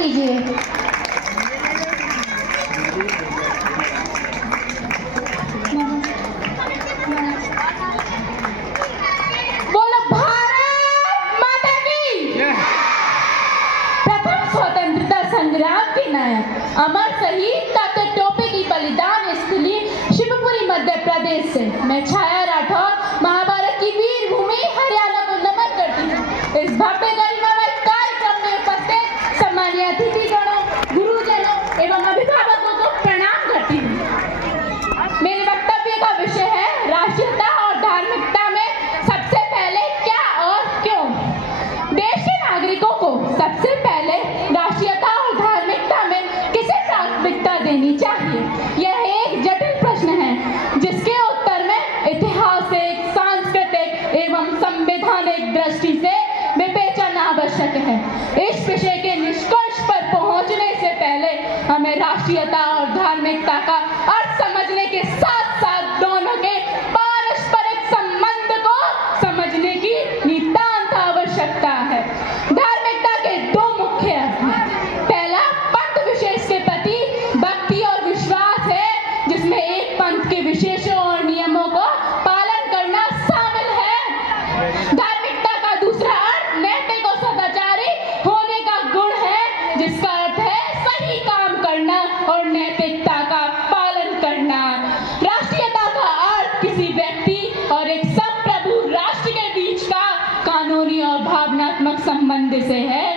कीजिए। बोलो भारत माता की। प्रथम स्वतंत्रता संग्राम के नायक अमर शहीद डॉक्टर टोपे की बलिदान स्थली शिवपुरी मध्य प्रदेश से मैं छाया राठौर महाभारत की वीर भूमि हरियाणा को नमन करती हूँ। इस भव्य गरिमामय कार्यक्रम में उपस्थित सम्मानीय अतिथिगणों, गुरुजनों एवं अभिभावकों को प्रणाम करती हूँ। मेरे वक्तव्य का विषय है राष्ट्रीयता और धार्मिकता में सबसे पहले क्या और क्यों। देश के नागरिकों को सबसे पहले राष्ट्रीयता और धार्मिकता में किसे प्राथमिकता देनी चाहिए, यह एक जटिल प्रश्न है जिसके उत्तर में ऐतिहासिक, सांस्कृतिक एवं संवैधानिक दृष्टि से विवेचन आवश्यक है। इस विषय के निष्कर्ष पर पहुंचने से पहले हमें राष्ट्रीयता और धार्मिकता का अर्थ समझने के साथ साथ दोनों के पारस्परिक संबंध को समझने की नितांत आवश्यकता है। धार्मिकता के दो मुख्य अर्थ हैं। पहला पंथ विशेष के प्रति भक्ति और विश्वास है, जिसमें एक पंथ के विशेषों और नियमों को पालन करना शामिल है। धार्मिकता का दूसरा अर्थ नैतिक और सदाचारी होने का गुण है, जिसका अर्थ है सही काम करना और नैतिकता का पालन करना। राष्ट्रीयता का अर्थ किसी व्यक्ति और एक संप्रभु राष्ट्र के बीच का कानूनी और भावनात्मक संबंध से है,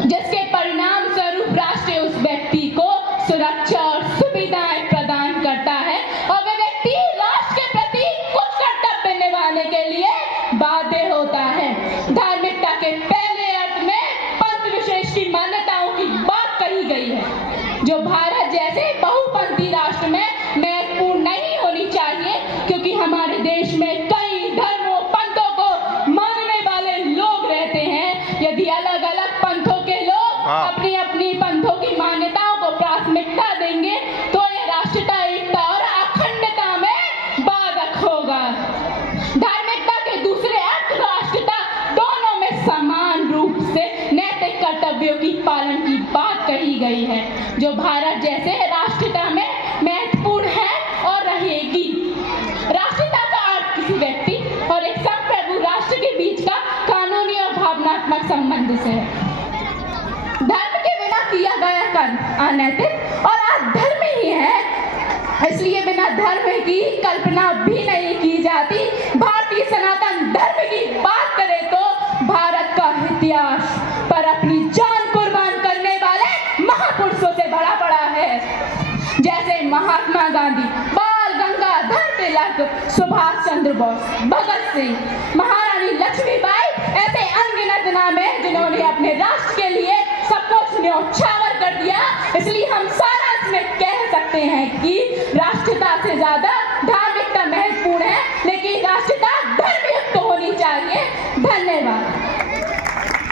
जिसके परिणाम स्वरूप राष्ट्र उस व्यक्ति को सुरक्षा और सुविधाएं प्रदान करता है और वह व्यक्ति राष्ट्र के प्रति कुछ कर्तव्य निभाने के लिए बाध्य होता है। धार्मिकता के पहले अर्थ में पंथ विशेष की मान्यताओं की बात कही गई है, जो भारत जैसे बहुपंथी राष्ट्र में महत्वपूर्ण नहीं होनी चाहिए, क्योंकि हमारे देश में कई धर्मों पंथों को मानने वाले लोग रहते हैं। यदि अलग अलग पंथों के लोग अपनी अपनी पंथों की मान्यताओं को प्राथमिकता देंगे तो यह राष्ट्रीयता, एकता और अखंडता में बाधक होगा। धार्मिकता के दूसरे अर्थ राष्ट्रीयता दोनों में समान रूप से नैतिक कर्तव्यों की पालन की बात कही गई है, जो भारत जैसे राष्ट्रीयता में महत्वपूर्ण है और रहेगी। राष्ट्रीयता का अर्थ किसी व्यक्ति और एक संप्रभु राष्ट्र के बीच का कानूनी और भावनात्मक संबंध से है। धर्म के बिना किया गया कर्म अनैतिक और अधर्म ही है, इसलिए बिना धर्म की कल्पना भी नहीं की जाती। भारतीय सनातन धर्म की बात करें तो भारत का इतिहास पर अपनी जान कुर्बान करने वाले महापुरुषों से भरा पड़ा है, जैसे महात्मा गांधी, बाल गंगाधर तिलक, सुभाष चंद्र बोस, भगत सिंह, महारानी लक्ष्मीबाई, ऐसे अनगिनत नाम है जिन्होंने अपने राष्ट्र के लिए सब कुछ न्यौछावर कर दिया। इसलिए हम सारा इसमें कह सकते हैं कि राष्ट्रीयता से ज्यादा